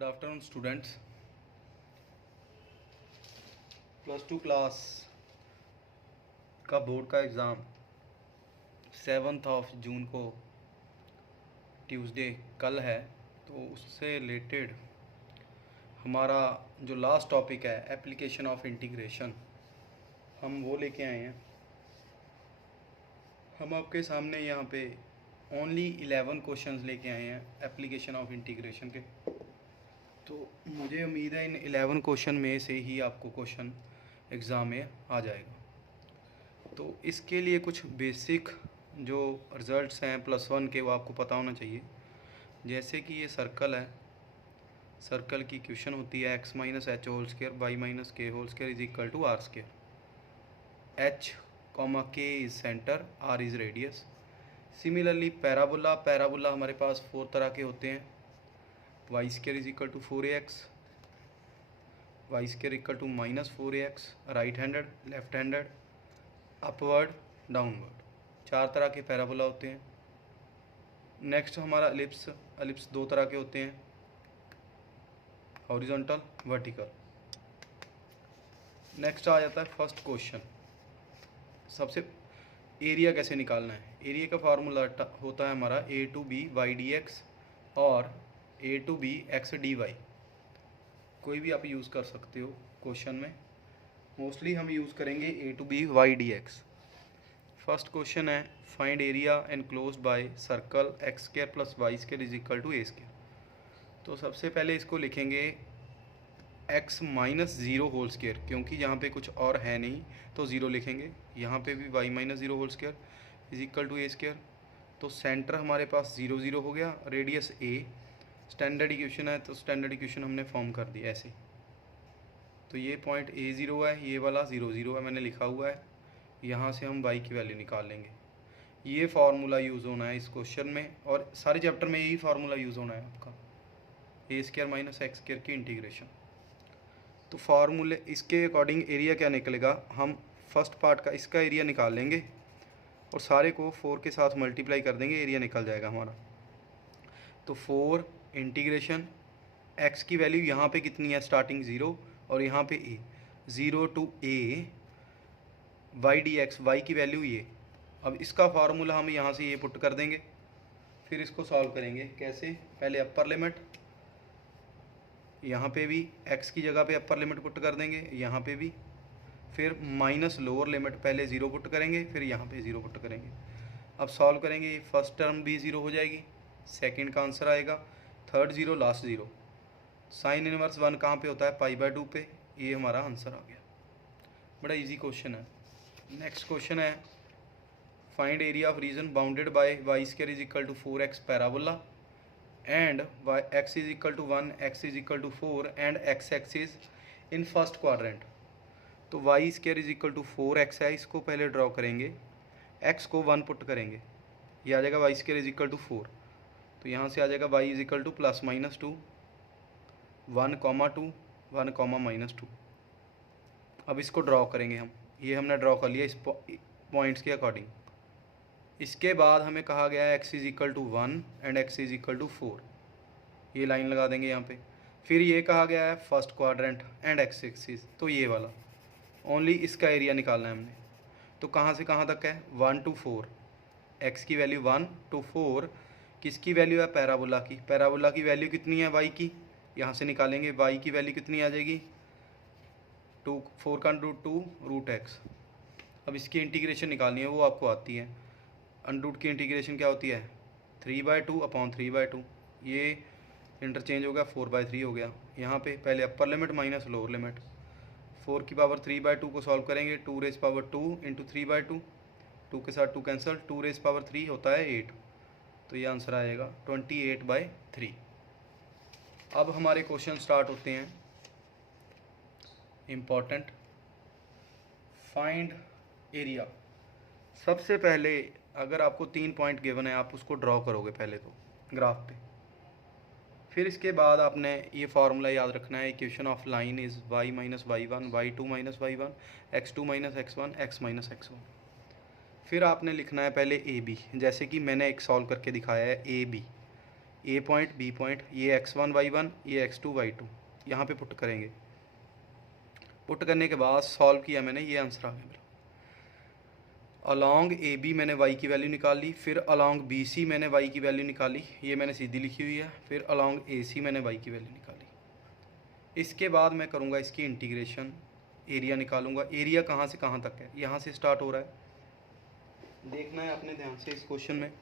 Good afternoon students. +2 class का board का exam 7 जून को ट्यूसडे कल है, तो उससे रिलेटेड हमारा जो लास्ट टॉपिक है एप्लीकेशन ऑफ इंटीग्रेशन, हम वो लेके आए हैं। हम आपके सामने यहाँ पे ओनली 11 क्वेश्चंस लेके आए हैं एप्लीकेशन ऑफ इंटीग्रेशन के। तो मुझे उम्मीद है इन 11 क्वेश्चन में से ही आपको क्वेश्चन एग्ज़ाम में आ जाएगा। तो इसके लिए कुछ बेसिक जो रिज़ल्ट्स हैं +1 के वो आपको पता होना चाहिए। जैसे कि ये सर्कल है, सर्कल की इक्वेशन होती है x - h whole square y - k whole square is equal to r square. h, k is center, r is radius. Similarly parabola हमारे पास 4 तरह के होते हैं। y square is equal to 4ax, y square equal to -4ax, right handed, left handed, upward, downward, 4 तरह के parabola होते हैं। नेक्स्ट हमारा एलिप्स 2 तरह के होते हैं, हॉरिजॉन्टल, वर्टिकल। नेक्स्ट आ जाता है फर्स्ट क्वेश्चन। सबसे एरिया कैसे निकालना है। एरिया का फार्मूला होता है हमारा a/b y dx और a/b x dy। कोई भी आप यूज़ कर सकते हो क्वेश्चन में, मोस्टली हम यूज़ करेंगे a/b y dx। First question है find area enclosed by circle x square plus y square is equal to a square. तो सबसे पहले इसको लिखेंगे x - 0 होल स्क्वायर, क्योंकि यहाँ पे कुछ और है नहीं तो ज़ीरो लिखेंगे। यहाँ पे भी y - 0 whole square is equal to a square. तो सेंटर हमारे पास 0 0 हो गया, रेडियस a। स्टैंडर्ड इक्वेशन है तो स्टैंडर्ड इक्वेशन हमने फॉर्म कर दी ऐसे। तो ये पॉइंट a0 है, ये वाला 0 0 है, मैंने लिखा हुआ है। यहाँ से हम y की वैल्यू निकाल लेंगे। ये फार्मूला यूज़ होना है इस क्वेश्चन में, और सारे चैप्टर में यही फार्मूला यूज़ होना है आपका, a square minus x square की इंटीग्रेशन। तो फार्मूले इसके अकॉर्डिंग एरिया क्या निकलेगा, हम फर्स्ट पार्ट का इसका एरिया निकाल लेंगे और सारे को 4 के साथ मल्टीप्लाई कर देंगे, एरिया निकल जाएगा हमारा। तो 4 इंटीग्रेशन x की वैल्यू यहाँ पे कितनी है, स्टार्टिंग 0 और यहाँ पे a, 0 to a y dx, y की वैल्यू ये। अब इसका फार्मूला हम यहाँ से ये पुट कर देंगे, फिर इसको सॉल्व करेंगे। कैसे, पहले अपर लिमिट, यहाँ पे भी x की जगह पे अपर लिमिट पुट कर देंगे, यहाँ पे भी, फिर माइनस लोअर लिमिट, पहले 0 पुट करेंगे फिर यहाँ पे 0 पुट करेंगे। अब सॉल्व करेंगे, फर्स्ट टर्म भी 0 हो जाएगी, सेकंड का आंसर आएगा, थर्ड 0, लास्ट 0। साइन इनवर्स 1 कहाँ पे होता है, π/2 पे। ये हमारा आंसर आ गया। बड़ा इजी क्वेश्चन है। नेक्स्ट क्वेश्चन है find area of region bounded by y square is equal to 4x parabola and x is equal to 1, x is equal to 4 and x axis in first quadrant. तो y square is equal to 4x है, इसको पहले draw करेंगे, x को 1 put करेंगे, ये आ जाएगा y square is equal to 4। तो यहाँ से आ जाएगा y इज इक्वल टू +- 2, 1,2, 1,-2। अब इसको ड्रॉ करेंगे हम, ये हमने ड्रॉ कर लिया इस पॉइंट्स के अकॉर्डिंग। इसके बाद हमें कहा गया है x is equal to 1 and x is equal to 4, ये लाइन लगा देंगे यहाँ पे। फिर ये कहा गया है first quadrant and x axis, तो ये वाला ओनली इसका एरिया निकालना है हमने। तो कहाँ से कहाँ तक है, 1 to 4, x की वैल्यू 1 to 4, किसकी वैल्यू है, पैराबोला की। पैराबोला की वैल्यू कितनी है, y की, यहाँ से निकालेंगे, y की वैल्यू कितनी आ जाएगी, 4 का √2 √x। अब इसकी इंटीग्रेशन निकालनी है, वो आपको आती है। अंडरूट की इंटीग्रेशन क्या होती है, 3/2 अपॉन 3/2, ये इंटरचेंज हो गया, 4/3 हो गया। यहाँ पे पहले upper limit minus lower limit, 4 की पावर 3/2 को सॉल्व करेंगे, 2⁻² इंटू 3/2, 2 के साथ 2 कैंसिल, 2⁻³ होता है 8। तो ये आंसर आएगा 28/3। अब हमारे क्वेश्चन स्टार्ट होते हैं इम्पॉर्टेंट। Find area. सबसे पहले अगर आपको 3 पॉइंट गिवन है, आप उसको ड्रॉ करोगे पहले तो ग्राफ पे। फिर इसके बाद आपने ये फार्मूला याद रखना है, equation of line is y - y1, y2 - y1, x2 - x1, x - x1। फिर आपने लिखना है पहले ए बी, जैसे कि मैंने एक सॉल्व करके दिखाया है A B. A point B point, ये x1 y1, ये x2 y2, यहाँ पे पुट करेंगे। पुट करने के बाद सॉल्व किया मैंने, ये आंसर आ गया मेरा। अलॉन्ग ए बी मैंने y की वैल्यू निकाल ली, फिर अलॉन्ग बी सी मैंने y की वैल्यू निकाली, ये मैंने सीधी लिखी हुई है, फिर अलॉन्ग ए सी मैंने y की वैल्यू निकाली। इसके बाद मैं करूँगा इसकी इंटीग्रेशन, एरिया निकालूंगा। एरिया कहाँ से कहाँ तक है, यहाँ से स्टार्ट हो रहा है, देखना है अपने ध्यान से इस क्वेश्चन में।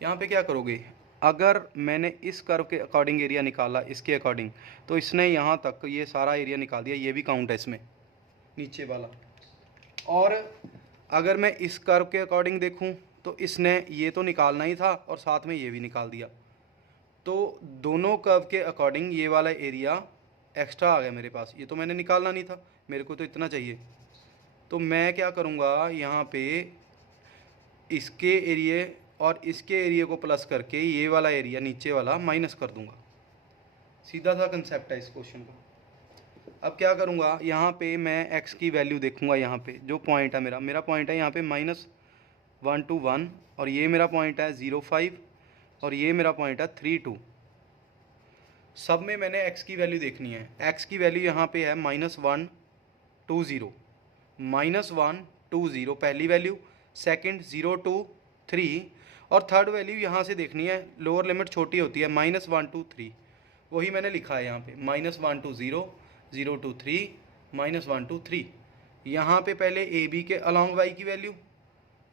यहाँ पे क्या करोगे, अगर मैंने इस कर्व के अकॉर्डिंग एरिया निकाला, इसके अकॉर्डिंग, तो इसने यहाँ तक ये सारा एरिया निकाल दिया, ये भी काउंट है इसमें नीचे वाला। और अगर मैं इस कर्व के अकॉर्डिंग देखूँ तो इसने ये तो निकालना ही था और साथ में ये भी निकाल दिया, तो दोनों कर्व के अकॉर्डिंग ये वाला एरिया एक्स्ट्रा आ गया मेरे पास। ये तो मैंने निकालना नहीं था, मेरे को तो इतना चाहिए। तो मैं क्या करूँगा, यहाँ पे इसके एरिए और इसके एरिया को प्लस करके ये वाला एरिया नीचे वाला माइनस कर दूंगा। सीधा सा कंसेप्ट है इस क्वेश्चन का। अब क्या करूँगा, यहाँ पे मैं x की वैल्यू देखूँगा, यहाँ पे जो पॉइंट है मेरा पॉइंट है यहाँ पे -1 to 1, और ये मेरा पॉइंट है 0,5, और ये मेरा पॉइंट है 3,2। सब में मैंने x की वैल्यू देखनी है। x की वैल्यू यहाँ पे है -1 2 0, -1 2 0 पहली वैल्यू, सेकंड 0 2 3, और थर्ड वैल्यू यहाँ से देखनी है, लोअर लिमिट छोटी होती है, -1 2 3, वही मैंने लिखा है यहाँ पे, -1 2 0 0 2 3 -1 2 3। यहाँ पे पहले ए बी के अलॉन्ग y की वैल्यू,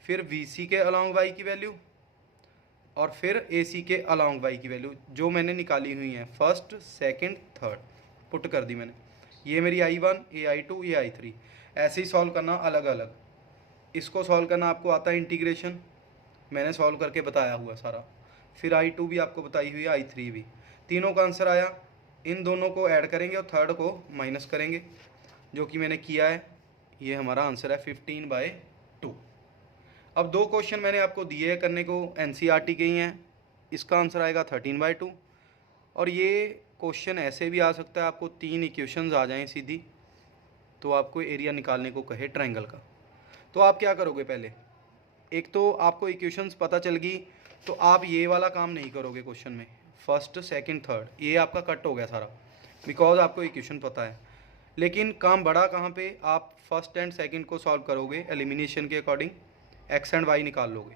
फिर बी सी के अलॉन्ग y की वैल्यू, और फिर ए सी के अलॉन्ग y की वैल्यू जो मैंने निकाली हुई है, फर्स्ट सेकंड थर्ड पुट कर दी मैंने। ये मेरी I1, ये I2, ये I3, ऐसे ही सॉल्व करना अलग अलग। इसको सॉल्व करना आपको आता है इंटीग्रेशन, मैंने सॉल्व करके बताया हुआ सारा। फिर I2 भी आपको बताई हुई है, I3 भी। तीनों का आंसर आया, इन दोनों को ऐड करेंगे और थर्ड को माइनस करेंगे, जो कि मैंने किया है। ये हमारा आंसर है 15/2। अब दो क्वेश्चन मैंने आपको दिए हैं करने को, NCERT के ही हैं। इसका आंसर आएगा 13/2, और ये क्वेश्चन ऐसे भी आ सकता है, आपको 3 इक्वेशंस आ जाएं सीधी, तो आपको एरिया निकालने को कहे ट्रायंगल का, तो आप क्या करोगे, पहले एक तो आपको इक्वेशंस पता चल गई, तो आप ये वाला काम नहीं करोगे क्वेश्चन में, फर्स्ट सेकंड थर्ड, ये आपका कट हो गया सारा, बिकॉज आपको इक्वेशन पता है। लेकिन काम बड़ा कहाँ पे, आप फर्स्ट एंड सेकंड को सॉल्व करोगे एलिमिनेशन के अकॉर्डिंग, एक्स एंड वाई निकाल लोगे,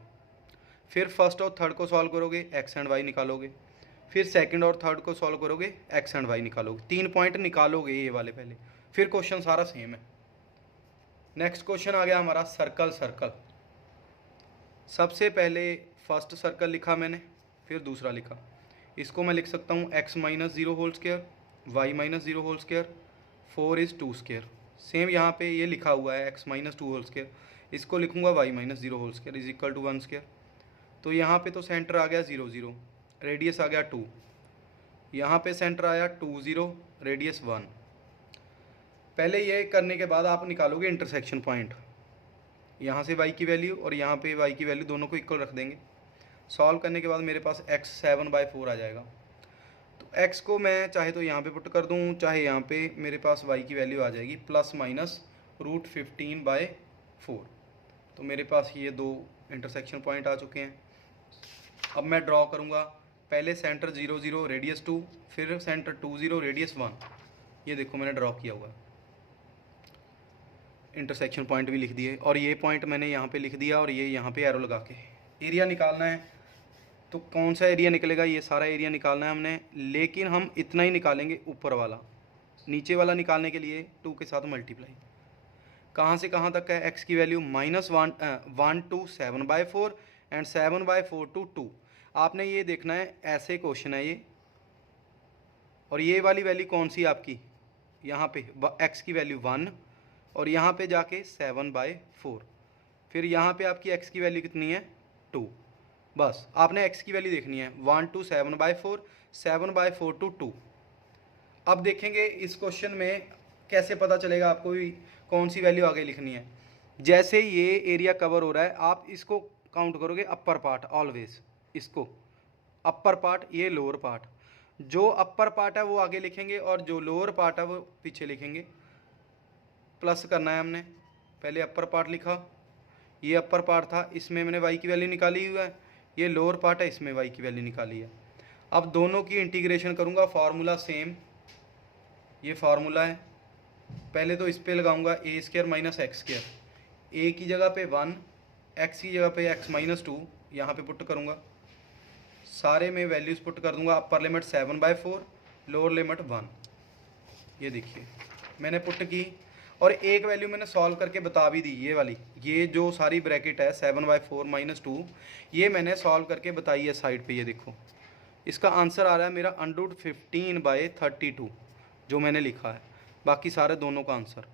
फिर फर्स्ट और थर्ड को सॉल्व करोगे, एक्स एंड वाई निकालोगे, फिर सेकंड और थर्ड को सॉल्व करोगे, एक्स एंड वाई निकालोगे। 3 पॉइंट निकालोगे ये वाले पहले, फिर क्वेश्चन सारा सेम है। नेक्स्ट क्वेश्चन आ गया हमारा सर्कल। सर्कल सबसे पहले फर्स्ट सर्कल लिखा मैंने, फिर दूसरा लिखा। इसको मैं लिख सकता हूँ x - 0 whole square, y - 0 whole square, 4 = 2 square. Same यहाँ पे ये लिखा हुआ है x - 2 होल स्क्वायर, इसको लिखूँगा y - 0 होल स्क्वायर = 1 स्क्वायर। तो यहाँ पे तो सेंटर आ गया 0 0, रेडियस आ गया 2, यहाँ पे सेंटर आया 2 0, रेडियस 1। पहले ये करने के बाद आप निकालोगे इंटरसेक्शन पॉइंट, यहाँ से y की वैल्यू और यहाँ पे y की वैल्यू दोनों को इक्वल रख देंगे। सॉल्व करने के बाद मेरे पास x 7/4 आ जाएगा। तो x को मैं चाहे तो यहाँ पे पुट कर दूँ, चाहे यहाँ पे मेरे पास y की वैल्यू आ जाएगी ±√15/4। तो मेरे पास ये दो इंटरसेक्शन पॉइंट आ चुके हैं। अब मैं ड्रॉ करूँगा, पहले सेंटर 0 0, रेडियस 2, फिर सेंटर 2 0, रेडियस 1। ये देखो मैंने ड्रॉ किया हुआ है, इंटरसेक्शन पॉइंट भी लिख दिए, और ये पॉइंट मैंने यहाँ पे लिख दिया, और ये यहाँ पे एरो लगा के एरिया निकालना है। तो कौन सा एरिया निकलेगा, ये सारा एरिया निकालना है हमने, लेकिन हम इतना ही निकालेंगे ऊपर वाला, नीचे वाला निकालने के लिए 2 के साथ मल्टीप्लाई। कहाँ से कहाँ तक है, x की वैल्यू -1 to 7/4 एंड 7/4 to 2। आपने ये देखना है, ऐसे क्वेश्चन है ये, और ये वाली वैल्यू कौन सी आपकी, यहाँ पे x की वैल्यू 1, और यहाँ पे जाके 7/4, फिर यहाँ पे आपकी x की वैल्यू कितनी है 2। बस आपने x की वैल्यू देखनी है 1 to 7/4, 7/4 to 2। अब देखेंगे इस क्वेश्चन में कैसे पता चलेगा आपको भी कौन सी वैल्यू आगे लिखनी है। जैसे ये एरिया कवर हो रहा है, आप इसको काउंट करोगे अपर पार्ट ऑलवेज, इसको अपर पार्ट, ये लोअर पार्ट। जो अपर पार्ट है वो आगे लिखेंगे और जो लोअर पार्ट है वो पीछे लिखेंगे। प्लस करना है हमने, पहले अपर पार्ट लिखा, ये अपर पार्ट था, इसमें मैंने y की वैल्यू निकाली हुई है, ये लोअर पार्ट है, इसमें y की वैल्यू निकाली है। अब दोनों की इंटीग्रेशन करूँगा, फार्मूला सेम, ये फार्मूला है। पहले तो इस पे लगाऊंगा ए स्क्र माइनस एक्स स्क्र, ए की जगह पे 1, एक्स की जगह पे x माइनस 2, यहाँ पे पुट करूँगा, सारे में वैल्यूज़ पुट कर दूंगा। Upper limit 7/4, lower limit 1। ये देखिए मैंने पुट की, और एक वैल्यू मैंने सॉल्व करके बता भी दी, ये वाली, ये जो सारी ब्रैकेट है 7/4 माइनस 2, ये मैंने सॉल्व करके बताई है साइड पे। ये देखो इसका आंसर आ रहा है मेरा √15/32 जो मैंने लिखा है। बाकी सारे दोनों का आंसर,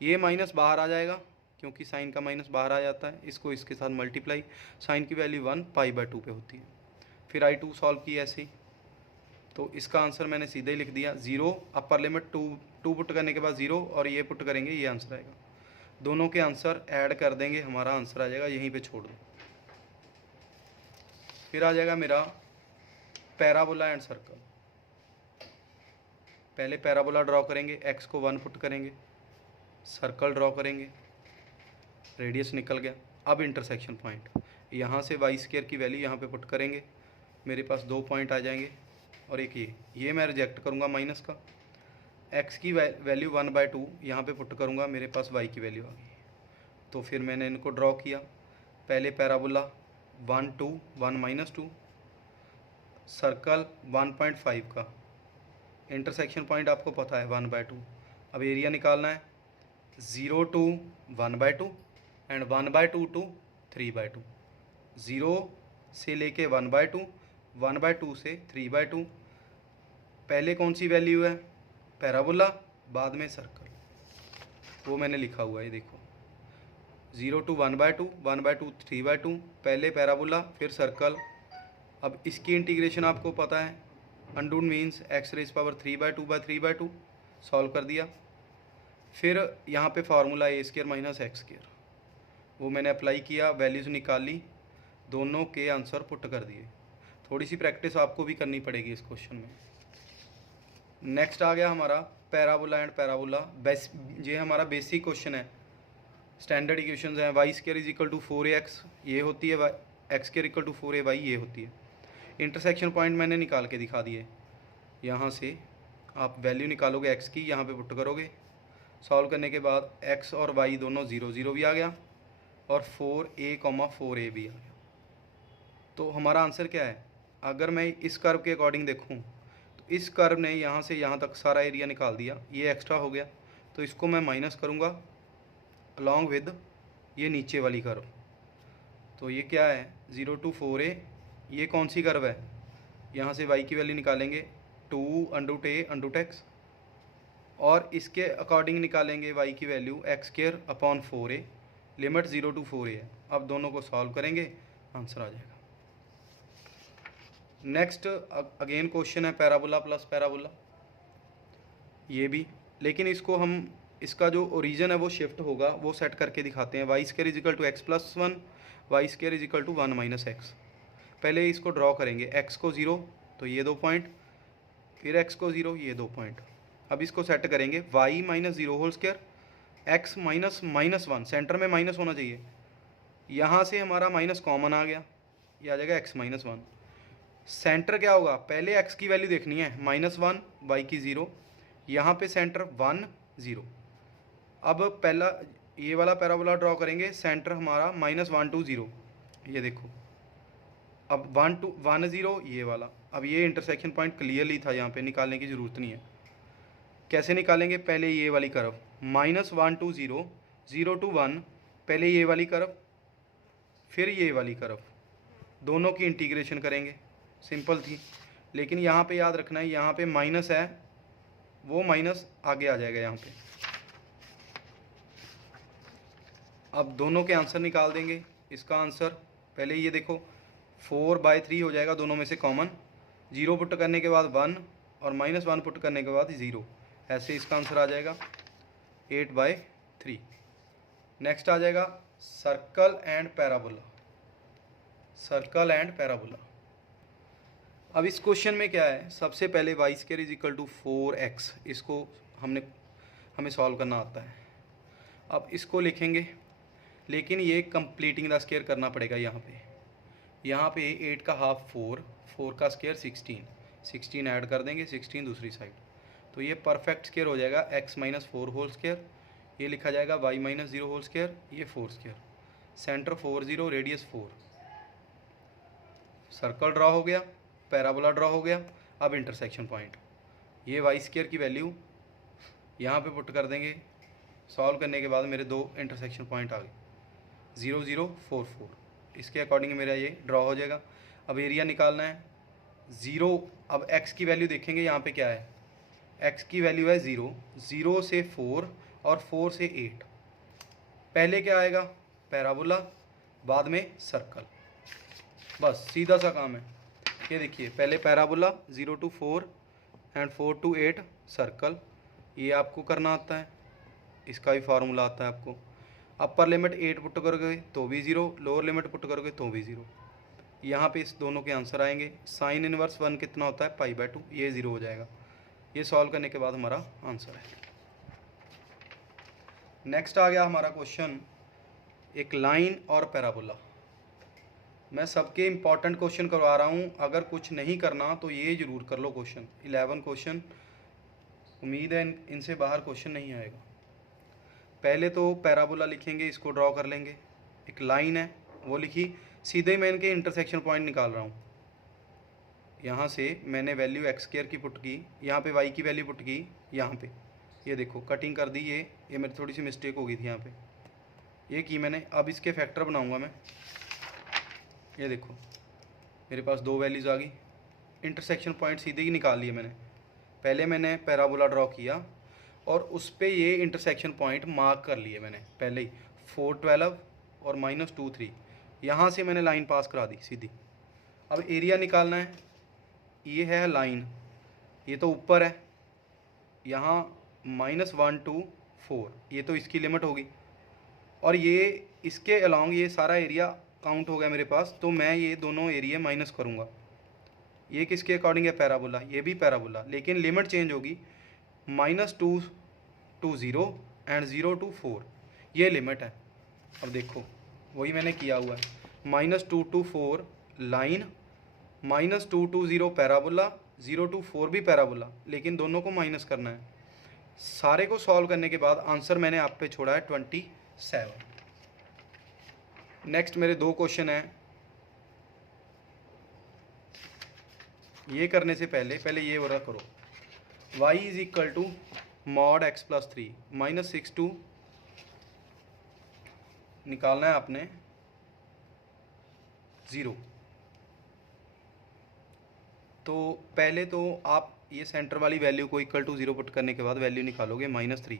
ये माइनस बाहर आ जाएगा क्योंकि साइन का माइनस बाहर आ जाता है, इसको इसके साथ मल्टीप्लाई, साइन की वैल्यू 1π/2 पे होती है। फिर I2 सॉल्व की ऐसे ही, तो इसका आंसर मैंने सीधे ही लिख दिया 0, अपर लिमिट 2 पुट करने के बाद 0, और ये पुट करेंगे, ये आंसर आएगा। दोनों के आंसर ऐड कर देंगे, हमारा आंसर आ जाएगा, यहीं पे छोड़ दो। फिर आ जाएगा मेरा पैराबोला एंड सर्कल। पहले पैराबोला ड्रॉ करेंगे, x को 1 पुट करेंगे, सर्कल ड्रॉ करेंगे, रेडियस निकल गया। अब इंटरसेक्शन पॉइंट, यहाँ से y² की वैल्यू यहाँ पे पुट करेंगे, मेरे पास 2 पॉइंट आ जाएंगे, और एक ये मैं रिजेक्ट करूँगा माइनस का, x की वैल्यू 1/2 यहाँ पे पुट करूँगा, मेरे पास y की वैल्यू आ गई। तो फिर मैंने इनको ड्रॉ किया, पहले पैराबोला 1 2 1 माइनस 2, सर्कल 1.5 का, इंटरसेक्शन पॉइंट आपको पता है 1/2। अब एरिया निकालना है, 0 to 1/2 एंड 1/2 to 3/2, 0 से लेके 1/2, 1/2 से 3/2। पहले कौन सी वैल्यू है, पैराबोला, बाद में सर्कल, वो मैंने लिखा हुआ है, ये देखो 0 to 1/2, 1/2 3/2, पहले पैराबोला फिर सर्कल। अब इसकी इंटीग्रेशन आपको पता है, अंडूड मीन्स x⁻³ सॉल्व कर दिया। फिर यहाँ पे फार्मूला a² माइनस x², वो मैंने अप्लाई किया, वैल्यूज़ निकाली, दोनों के आंसर पुट कर दिए। थोड़ी सी प्रैक्टिस आपको भी करनी पड़ेगी इस क्वेश्चन में। नेक्स्ट आ गया हमारा पैराबोला एंड पैराबोला। ये हमारा बेसिक क्वेश्चन है, स्टैंडर्ड इक्वेशंस हैं। y² = 4ax ये होती है, x² = 4ay ये होती है। इंटरसेक्शन पॉइंट मैंने निकाल के दिखा दिए, यहाँ से आप वैल्यू निकालोगे x की, यहाँ पे पुट करोगे, सॉल्व करने के बाद x और y दोनों 0 0 भी आ गया, और 4a, 4a भी आ गया। तो हमारा आंसर क्या है, अगर मैं इस कर्व के अकॉर्डिंग देखूँ तो इस कर्व ने यहाँ से यहाँ तक सारा एरिया निकाल दिया, ये एक्स्ट्रा हो गया, तो इसको मैं माइनस करूँगा अलॉन्ग विद ये नीचे वाली कर्व। तो ये क्या है, 0 to 4a, ये कौन सी कर्व है, यहाँ से y की वैल्यू निकालेंगे 2√a√x, और इसके अकॉर्डिंग निकालेंगे y की value x²/4a, limit 0 to 4a है। अब दोनों को सॉल्व करेंगे, आंसर आ जाएगा। नेक्स्ट अगेन क्वेश्चन है पैराबोला प्लस पैराबोला, ये भी, लेकिन इसको हम, इसका जो ओरिजिन है वो शिफ्ट होगा, वो सेट करके दिखाते हैं। y² = x+1, y² = 1 - x। पहले इसको ड्रॉ करेंगे, x को 0 तो ये 2 पॉइंट, फिर x को 0 ये 2 पॉइंट। अब इसको सेट करेंगे, y - 0² x -(-1), सेंटर में माइनस होना चाहिए, यहाँ से हमारा माइनस कॉमन आ गया, ये आ जाएगा x - 1। सेंटर क्या होगा, पहले x की वैल्यू देखनी है, -1, y की 0, यहाँ पे सेंटर 1 0। अब पहला ये वाला पैराबोला ड्रॉ करेंगे, सेंटर हमारा -1 2 0, ये देखो, अब 1 2 1 0 ये वाला। अब ये इंटरसेक्शन पॉइंट क्लियरली था, यहाँ पे निकालने की ज़रूरत नहीं है। कैसे निकालेंगे, पहले ये वाली कर्व -1 2 0, 0 to 1, पहले ये वाली कर्व, फिर ये वाली कर्व, दोनों की इंटीग्रेशन करेंगे, सिंपल थी। लेकिन यहाँ पे याद रखना है, यहाँ पे माइनस है, वो माइनस आगे आ जाएगा यहाँ पे। अब दोनों के आंसर निकाल देंगे। इसका आंसर पहले ये देखो 4/3 हो जाएगा, दोनों में से कॉमन, 0 पुट करने के बाद 1, और -1 पुट करने के बाद 0, ऐसे इसका आंसर आ जाएगा 8/3। नेक्स्ट आ जाएगा circle and parabola, circle and parabola. अब इस क्वेश्चन में क्या है, सबसे पहले y² = 4x, इसको हमें सॉल्व करना आता है। अब इसको लिखेंगे, लेकिन ये कंप्लीटिंग द स्क्वायर करना पड़ेगा। यहाँ पे 8 का हाफ 4, 4 का स्क्वायर 16, 16 ऐड कर देंगे, 16 दूसरी साइड, तो ये परफेक्ट स्क्वायर हो जाएगा x माइनस 4 होल स्क्वायर, ये लिखा जाएगा y माइनस 0 होल स्क्वायर, ये 4 square, centre 4 0, radius 4, circle draw हो गया, पैराबोला ड्रॉ हो गया। अब इंटरसेक्शन पॉइंट, ये वाई स्क्वायर की वैल्यू यहाँ पे पुट कर देंगे, सॉल्व करने के बाद मेरे दो इंटरसेक्शन पॉइंट आ गए, 0 0 4 4, इसके अकॉर्डिंग मेरा ये ड्रॉ हो जाएगा। अब एरिया निकालना है, 0, अब x की वैल्यू देखेंगे यहाँ पे क्या है, x की वैल्यू है 0, 0 से 4 और 4 से 8, पहले क्या आएगा पैराबोला, बाद में सर्कल, बस सीधा सा काम है। ये देखिए पहले parabola 0 to 4 and 4 to 8 circle, ये आपको करना आता है, इसका भी फार्मूला आता है आपको। अपर लिमिट 8 पुट करोगे तो भी 0, लोअर लिमिट पुट करोगे तो भी 0, यहाँ पे इस दोनों के आंसर आएंगे। साइन इनवर्स 1 कितना होता है π/2, ये 0 हो जाएगा। ये सॉल्व करने के बाद हमारा आंसर है। नेक्स्ट आ गया हमारा क्वेश्चन, एक लाइन और पैराबोला। मैं सबके इम्पॉर्टेंट क्वेश्चन करवा रहा हूँ, अगर कुछ नहीं करना तो ये ज़रूर कर लो क्वेश्चन, 11 क्वेश्चन, उम्मीद है इनसे बाहर क्वेश्चन नहीं आएगा। पहले तो पैराबोला लिखेंगे, इसको ड्रॉ कर लेंगे, एक लाइन है वो लिखी, सीधे मैं इनके इंटरसेक्शन पॉइंट निकाल रहा हूँ। यहाँ से मैंने वैल्यू x स्क्वायर की पुट की, यहाँ पे y की वैल्यू पुट की, यहाँ पे ये देखो कटिंग कर दी, ये मेरी थोड़ी सी मिस्टेक हो गई थी यहाँ पे, ये की मैंने। अब इसके फैक्टर बनाऊँगा मैं, ये देखो मेरे पास दो वैल्यूज़ आ गई, इंटरसेक्शन पॉइंट सीधे ही निकाल लिए मैंने। पहले मैंने पैराबोला ड्रॉ किया और उस पर ये इंटरसेक्शन पॉइंट मार्क कर लिए मैंने पहले ही, 4 12 और -2 3, यहाँ से मैंने लाइन पास करा दी सीधी। अब एरिया निकालना है, ये है लाइन, ये तो ऊपर है, यहाँ -1 to 4, ये तो इसकी लिमिट होगी, और ये इसके अलॉन्ग ये सारा एरिया काउंट हो गया मेरे पास, तो मैं ये दोनों एरिया माइनस करूँगा। ये किसके अकॉर्डिंग है पैराबोला, ये भी पैराबोला, लेकिन लिमिट चेंज होगी, -2 to 0 एंड 0 to 4, ये लिमिट है। अब देखो वही मैंने किया हुआ है, -2 to 4 line, -2 to 0 parabola, 0 to 4 भी पैराबोला, लेकिन दोनों को माइनस करना है। सारे को सॉल्व करने के बाद आंसर मैंने आप पे छोड़ा है 27। नेक्स्ट मेरे दो क्वेश्चन हैं, ये करने से पहले ये वाला करो, y is equal to mod x plus 3 -6 to निकालना है आपने 0। तो पहले तो आप ये सेंटर वाली वैल्यू को इक्वल टू 0 पुट करने के बाद वैल्यू निकालोगे -3,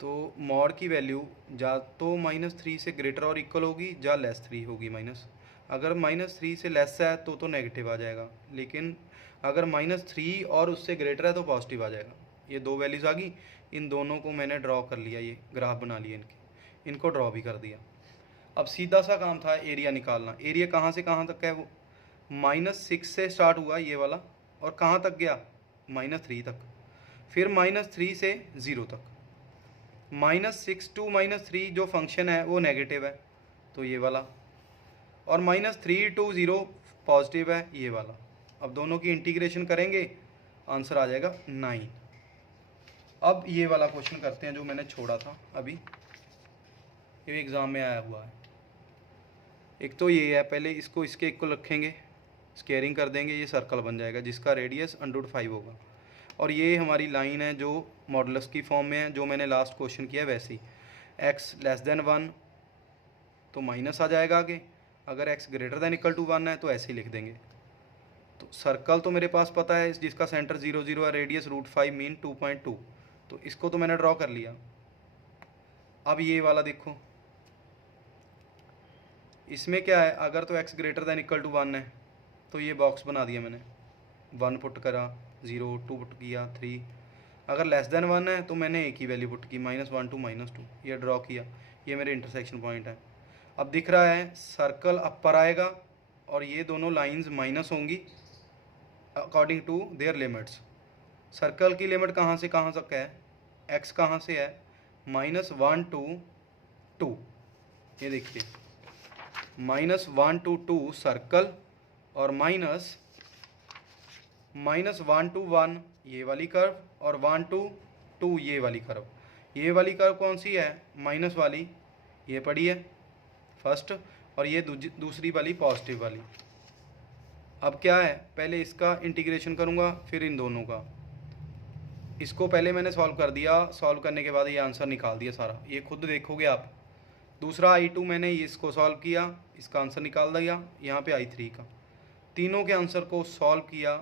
तो मॉड की वैल्यू या तो -3 से ग्रेटर और इक्वल होगी या -3 होगी माइनस। अगर -3 से लेस है तो नेगेटिव आ जाएगा, लेकिन अगर -3 और उससे ग्रेटर है तो पॉजिटिव आ जाएगा। ये दो वैल्यूज़ आ गई, इन दोनों को मैंने ड्रॉ कर लिया, ये ग्राफ बना लिया इनको ड्रॉ भी कर दिया। अब सीधा सा काम था एरिया निकालना। एरिया कहाँ से कहाँ तक है, वो -6 से स्टार्ट हुआ ये वाला, और कहाँ तक गया -3 तक, फिर -3 से 0 तक। -6 to -3 जो फंक्शन है वो नेगेटिव है, तो ये वाला, और -3 to 0 पॉजिटिव है, ये वाला। अब दोनों की इंटीग्रेशन करेंगे, आंसर आ जाएगा 9। अब ये वाला क्वेश्चन करते हैं जो मैंने छोड़ा था अभी, ये एग्ज़ाम में आया हुआ है। एक तो ये है, पहले इसको इसके इक्वल रखेंगे, स्केयरिंग कर देंगे, ये सर्कल बन जाएगा जिसका रेडियस √5 होगा, और ये हमारी लाइन है जो मॉडुलस की फॉर्म में है, जो मैंने लास्ट क्वेश्चन किया वैसे ही। x < 1 तो माइनस आ जाएगा आगे, अगर x > 1 है तो ऐसे ही लिख देंगे। तो सर्कल तो मेरे पास पता है, जिसका सेंटर 0 0 है, रेडियस √5, मीन 2.2, तो इसको तो मैंने ड्रॉ कर लिया। अब ये वाला देखो, इसमें क्या है, अगर तो x > 1 है तो ये बॉक्स बना दिया मैंने, 1 पुट करा, 0 2 पुट किया, 3। अगर < 1 है तो मैंने एक ही वैल्यू पुट की, -1 to -2, ये ड्रॉ किया। ये मेरे इंटरसेक्शन पॉइंट है। अब दिख रहा है सर्कल अपर आएगा और ये दोनों लाइंस माइनस होंगी according to their limits. Circle की लिमिट कहाँ से कहाँ तक है, x कहाँ से है, -1 to 2, ये देखिए -1 to 2 सर्कल, और माइनस 1 to 1 ये वाली कर्व और 1 to 2 ये वाली कर्व। ये वाली कर्व कौन सी है? माइनस वाली, ये पड़ी है फर्स्ट, और ये दूसरी वाली पॉजिटिव वाली। अब क्या है, पहले इसका इंटीग्रेशन करूँगा फिर इन दोनों का। इसको पहले मैंने सॉल्व कर दिया, सॉल्व करने के बाद ये आंसर निकाल दिया सारा, ये खुद देखोगे आप। दूसरा I2 मैंने इसको सॉल्व किया, इसका आंसर निकाल दिया, यहाँ पे I3 का। तीनों के आंसर को सॉल्व किया,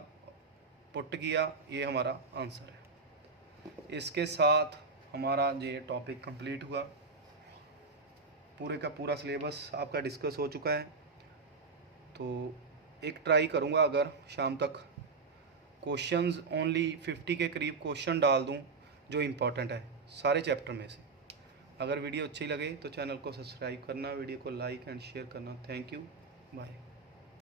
पुट किया, ये हमारा आंसर है। इसके साथ हमारा ये टॉपिक कंप्लीट हुआ, पूरे का पूरा सिलेबस आपका डिस्कस हो चुका है। तो एक ट्राई करूँगा अगर शाम तक क्वेश्चंस ओनली 50 के करीब क्वेश्चन डाल दूँ जो इम्पोर्टेंट है सारे चैप्टर में से। अगर वीडियो अच्छी लगे तो चैनल को सब्सक्राइब करना, वीडियो को लाइक एंड शेयर करना। Thank you, bye.